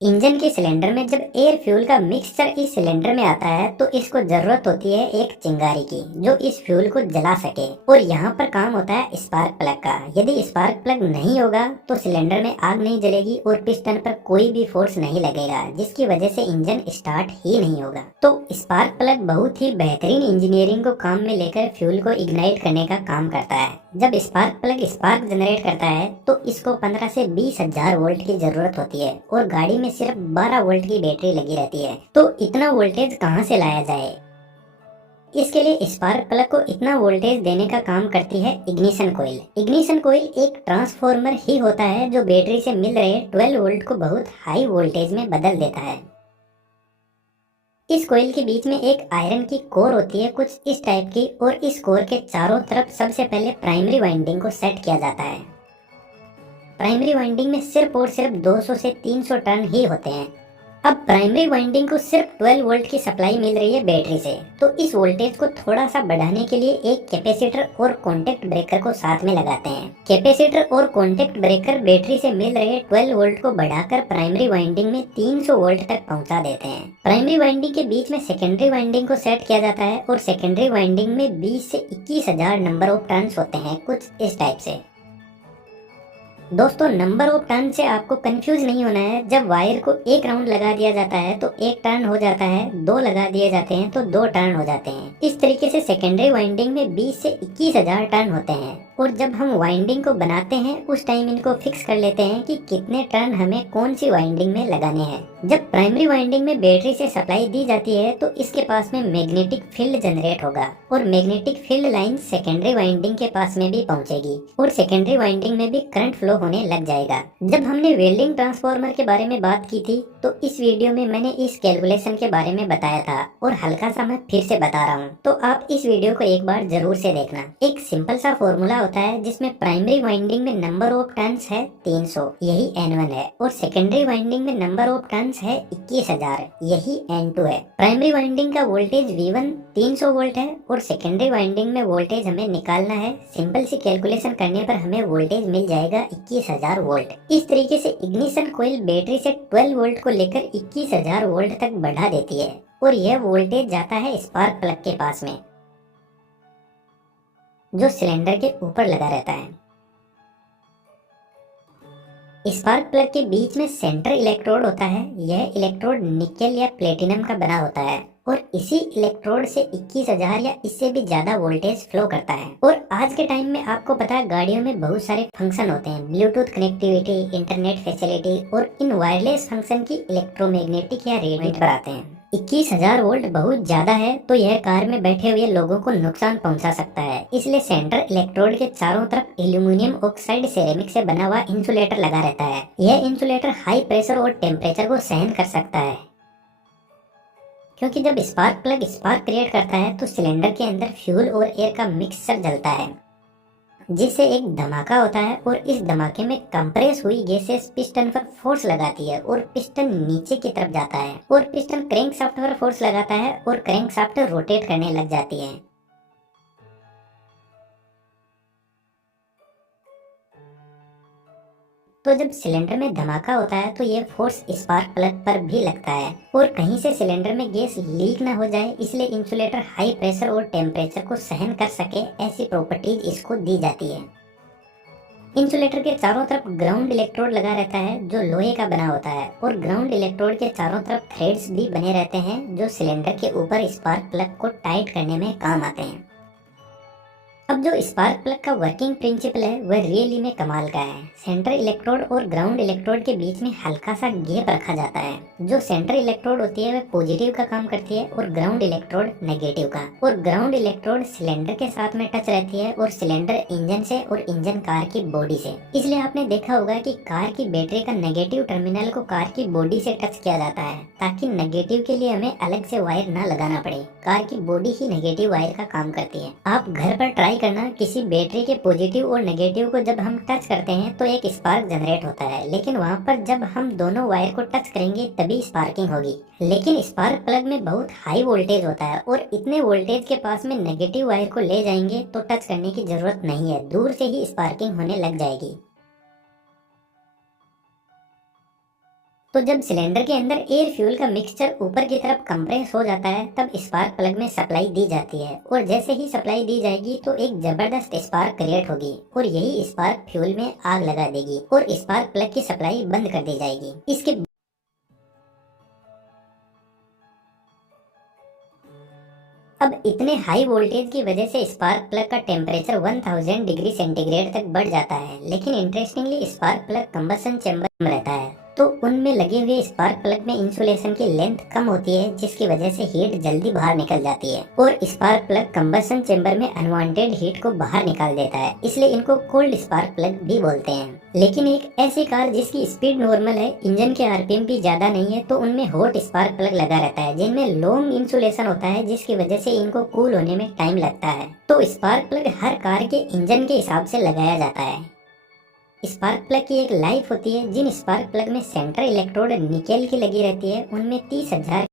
Engine के cylinder में जब एयर फ्यूल का मिक्सचर इस सिलेंडर में आता है तो इसको जरूरत होती है एक चिंगारी की जो इस फ्यूल को जला सके। और यहाँ पर काम होता है स्पार्क प्लग का। यदि स्पार्क प्लग नहीं होगा तो सिलेंडर में आग नहीं जलेगी और पिस्टन पर कोई भी फोर्स नहीं लगेगा, जिसकी वजह से इंजन स्टार्ट ही नहीं होगा। तो स्पार्क प्लग बहुत ही बेहतरीन इंजीनियरिंग को काम में लेकर फ्यूल को इग्नाइट करने का काम करता है। जब स्पार्क प्लग स्पार्क जनरेट करता है तो इसको 15 से 20,000 वोल्ट की जरूरत होती है और गाड़ी में सिर्फ 12 वोल्ट की बैटरी लगी रहती है। तो इतना वोल्टेज कहां से लाया जाए? इसके लिए स्पार्क प्लग को इतना वोल्टेज देने का काम करती है इग्निशन कोयल। इग्निशन कोयल एक ट्रांसफॉर्मर ही होता है जो बैटरी से मिल रहे 12 वोल्ट को बहुत हाई वोल्टेज में बदल देता है। इस कोयल के बीच में एक आयरन की कोर होती है कुछ इस टाइप की, और इस कोर के चारों तरफ सबसे पहले प्राइमरी वाइंडिंग को सेट किया जाता है। प्राइमरी वाइंडिंग में सिर्फ और सिर्फ 200 से 300 टर्न ही होते हैं। अब प्राइमरी वाइंडिंग को सिर्फ 12 वोल्ट की सप्लाई मिल रही है बैटरी से, तो इस वोल्टेज को थोड़ा सा बढ़ाने के लिए एक कैपेसिटर और कॉन्टेक्ट ब्रेकर को साथ में लगाते हैं। कैपेसिटर और कॉन्टेक्ट ब्रेकर बैटरी से मिल रहे 12 वोल्ट को बढ़ाकर प्राइमरी वाइंडिंग में 300 वोल्ट तक पहुंचा देते हैं। प्राइमरी वाइंडिंग के बीच में सेकेंडरी वाइंडिंग को सेट किया जाता है और सेकेंडरी वाइंडिंग में 20 से 21,000 नंबर ऑफ टर्न्स होते हैं कुछ इस टाइप से। दोस्तों, नंबर ऑफ टर्न से आपको कंफ्यूज नहीं होना है। जब वायर को एक राउंड लगा दिया जाता है तो एक टर्न हो जाता है, दो लगा दिए जाते हैं तो दो टर्न हो जाते हैं। इस तरीके से सेकेंडरी वाइंडिंग में 20 से 21,000 टर्न होते हैं। और जब हम वाइंडिंग को बनाते हैं उस टाइम इनको फिक्स कर लेते हैं कि कितने टर्न हमें कौन सी वाइंडिंग में लगाने हैं। जब प्राइमरी वाइंडिंग में बैटरी से सप्लाई दी जाती है तो इसके पास में मैग्नेटिक फील्ड जनरेट होगा और magnetic field line secondary winding के पास में भी पहुंचेगी और सेकेंडरी वाइंडिंग में भी करंट फ्लो होने लग जाएगा। जब हमने वेल्डिंग ट्रांसफार्मर के बारे में बात की थी तो इस वीडियो में मैंने इस कैलकुलेशन के बारे में बताया था और हल्का सा मैं फिर से बता रहा हूँ, तो आप इस वीडियो को एक बार जरूर से देखना। एक सिंपल सा फॉर्मूला होता है जिसमें प्राइमरी वाइंडिंग में नंबर ऑफ टर्न्स है 300, यही N1 है, और सेकेंडरी वाइंडिंग में नंबर ऑफ टर्न्स है 21,000, यही N2 है। प्राइमरी वाइंडिंग का वोल्टेज V1 300 वोल्ट है और सेकेंडरी वाइंडिंग में वोल्टेज हमें निकालना है। सिंपल सी कैलकुलेशन करने पर हमें वोल्टेज मिल जाएगा 21,000 वोल्ट। इस तरीके से इग्निशन कोयल बैटरी से 12 वोल्ट को लेकर 21,000 वोल्ट तक बढ़ा देती है और यह वोल्टेज जाता है स्पार्क प्लग के पास में जो सिलेंडर के ऊपर लगा रहता है। स्पार्क प्लग के बीच में सेंटर इलेक्ट्रोड होता है। यह इलेक्ट्रोड निकेल या प्लेटिनम का बना होता है और इसी इलेक्ट्रोड से 21,000 या इससे भी ज्यादा वोल्टेज फ्लो करता है। और आज के टाइम में आपको पता है गाड़ियों में बहुत सारे फंक्शन होते हैं, ब्लूटूथ कनेक्टिविटी, इंटरनेट फैसिलिटी, और इन वायरलेस फंक्शन की इलेक्ट्रोमैग्नेटिक या रेडियो पर आते हैं। 21,000 वोल्ट बहुत ज्यादा है तो यह कार में बैठे हुए लोगों को नुकसान पहुंचा सकता है, इसलिए सेंटर इलेक्ट्रोड के चारों तरफ एल्यूमिनियम ऑक्साइड सेरेमिक से बना हुआ इंसुलेटर लगा रहता है। यह इंसुलेटर हाई प्रेशर और टेम्परेचर को सहन कर सकता है, क्योंकि जब स्पार्क प्लग स्पार्क क्रिएट करता है तो सिलेंडर के अंदर फ्यूल और एयर का मिक्सचर जलता है जिससे एक धमाका होता है और इस धमाके में कंप्रेस हुई गैसेस पिस्टन पर फोर्स लगाती है और पिस्टन नीचे की तरफ जाता है और पिस्टन क्रैंकशाफ्ट पर फोर्स लगाता है और क्रैंकशाफ्ट रोटेट करने लग जाती है। तो जब सिलेंडर में धमाका होता है तो ये फोर्स स्पार्क प्लग पर भी लगता है और कहीं से सिलेंडर में गैस लीक ना हो जाए, इसलिए इंसुलेटर हाई प्रेशर और टेम्परेचर को सहन कर सके ऐसी प्रॉपर्टीज इसको दी जाती है। इंसुलेटर के चारों तरफ ग्राउंड इलेक्ट्रोड लगा रहता है जो लोहे का बना होता है और ग्राउंड इलेक्ट्रोड के चारों तरफ थ्रेड्स भी बने रहते हैं जो सिलेंडर के ऊपर स्पार्क प्लग को टाइट करने में काम आते हैं। अब जो स्पार्क प्लग का वर्किंग प्रिंसिपल है वह रियली में कमाल का है। सेंटर इलेक्ट्रोड और ग्राउंड इलेक्ट्रोड के बीच में हल्का सा गैप रखा जाता है। जो सेंटर इलेक्ट्रोड होती है वह पॉजिटिव का काम करती है और ग्राउंड इलेक्ट्रोड नेगेटिव का। और ग्राउंड इलेक्ट्रोड सिलेंडर के साथ में टच रहती है और सिलेंडर इंजन से और इंजन कार की बॉडी से। इसलिए आपने देखा होगा कि कार की बैटरी का नेगेटिव टर्मिनल को कार की बॉडी से टच किया जाता है ताकि नेगेटिव के लिए हमें अलग से वायर न लगाना पड़े। कार की बॉडी ही नेगेटिव वायर का काम करती है। आप घर पर ट्राई करना, किसी बैटरी के पॉजिटिव और नेगेटिव को जब हम टच करते हैं तो एक स्पार्क जनरेट होता है, लेकिन वहाँ पर जब हम दोनों वायर को टच करेंगे तभी स्पार्किंग होगी। लेकिन स्पार्क प्लग में बहुत हाई वोल्टेज होता है और इतने वोल्टेज के पास में नेगेटिव वायर को ले जाएंगे तो टच करने की जरूरत नहीं है, दूर से ही स्पार्किंग होने लग जाएगी। तो जब सिलेंडर के अंदर एयर फ्यूल का मिक्सचर ऊपर की तरफ कंप्रेस हो जाता है तब स्पार्क प्लग में सप्लाई दी जाती है और जैसे ही सप्लाई दी जाएगी तो एक जबरदस्त स्पार्क क्रिएट होगी और यही स्पार्क फ्यूल में आग लगा देगी और स्पार्क प्लग की सप्लाई बंद कर दी जाएगी। इसके अब इतने हाई वोल्टेज की वजह से स्पार्क प्लग का टेम्परेचर 1000 डिग्री सेंटीग्रेड तक बढ़ जाता है, लेकिन interestingly spark plug combustion chamber में रहता है तो उनमें लगे हुए स्पार्क प्लग में इंसुलेशन की लेंथ कम होती है जिसकी वजह से हीट जल्दी बाहर निकल जाती है और स्पार्क प्लग कंबसन चेंबर में अनवांटेड हीट को बाहर निकाल देता है, इसलिए इनको कोल्ड स्पार्क प्लग भी बोलते हैं। लेकिन एक ऐसी कार जिसकी स्पीड नॉर्मल है, इंजन के आरपीएम भी ज्यादा नहीं है, तो उनमें हॉट स्पार्क प्लग लगा रहता है जिनमें लॉन्ग इंसुलेशन होता है जिसकी वजह से इनको कूल होने में टाइम लगता है। तो स्पार्क प्लग हर कार के इंजन के हिसाब से लगाया जाता है। स्पार्क प्लग की एक लाइफ होती है। जिन स्पार्क प्लग में सेंटर इलेक्ट्रोड निकेल की लगी रहती है उनमें 30,000